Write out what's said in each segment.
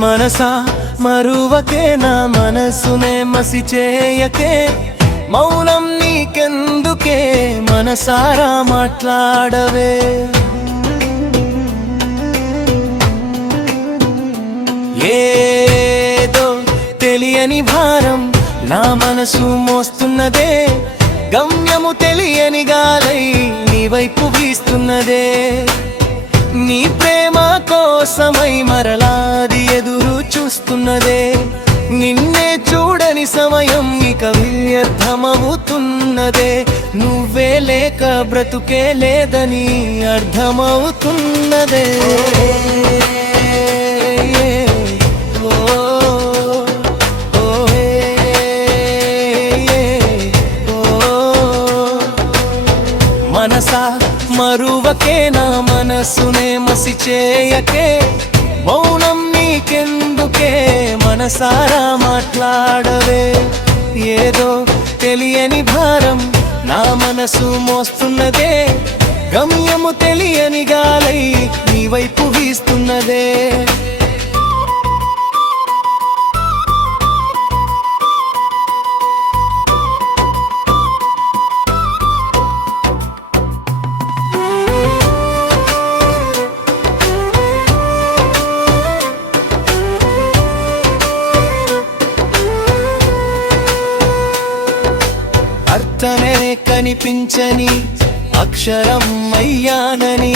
మనసా మరువకే నా మనసునే మసి చేయకే మౌనం నీకెందుకే మనసారా మాట్లాడవే. ఏదో తెలియని భారం నా మనసు మోస్తున్నదే. గమ్యము తెలియని గాలై నీ వైపు వీస్తున్నదే. నీ ప్రేమ కోసమై మరలాది చేస్తున్నదే. నిన్నే చూడని సమయం ఇక వ్యర్థమవుతున్నదే. నువ్వే లేక బ్రతుకే లేదని అర్థమవుతున్నదే. మనసా మరువకే నా మనసునే మసి చేయకే మౌనం నీకెందుకే మనసారా మాట్లాడవే? ఏదో తెలియని భారం నా మనసు మోస్తున్నదే. గమ్యము తెలియని గాలై నీ వైపు వీస్తున్నదే. అర్థమే కనిపించని అక్షరం అయ్యానని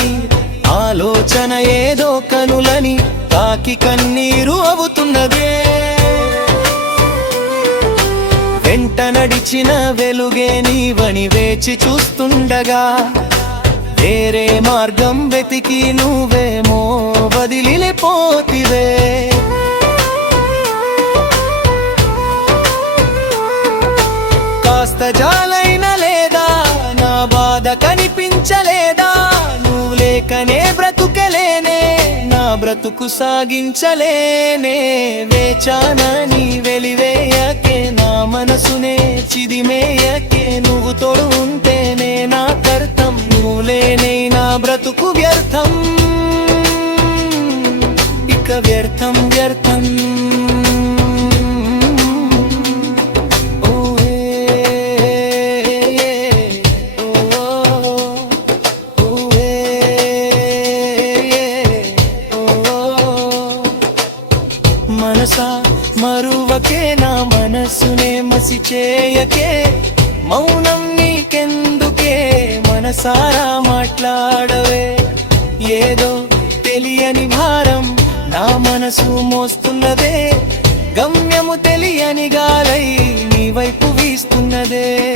ఆలోచన ఏదో కనులని తాకి కన్నీరు అవుతున్నదే. వెంట నడిచిన వెలుగే నీవని వేచి చూస్తుండగా వేరే మార్గం వెతికి నువ్వేమో వదిలిపోతివే. జాలైన లేదా? నా బాధ కనిపించలేదా? నువ్వు లేకనే బ్రతుకలేనే నా బ్రతుకు సాగించలేనే. వేచానని వెలివేయకే నా మనసునే చిదిమేయకే. నువ్వు తోడు ఉంటేనే నా కర్తం నువ్వు లేనే నా బ్రతుకు వ్యర్థం. ఇక వ్యర్థం వ్యర్థం. మనసా మరువకే నా మనసునే మసి చేయకే మౌనం నీకెందుకే? మనసారా మాట్లాడవే. ఏదో తెలియని భారం నా మనసు మోస్తున్నదే. గమ్యము తెలియని గాలై నీ వైపు వీస్తున్నదే.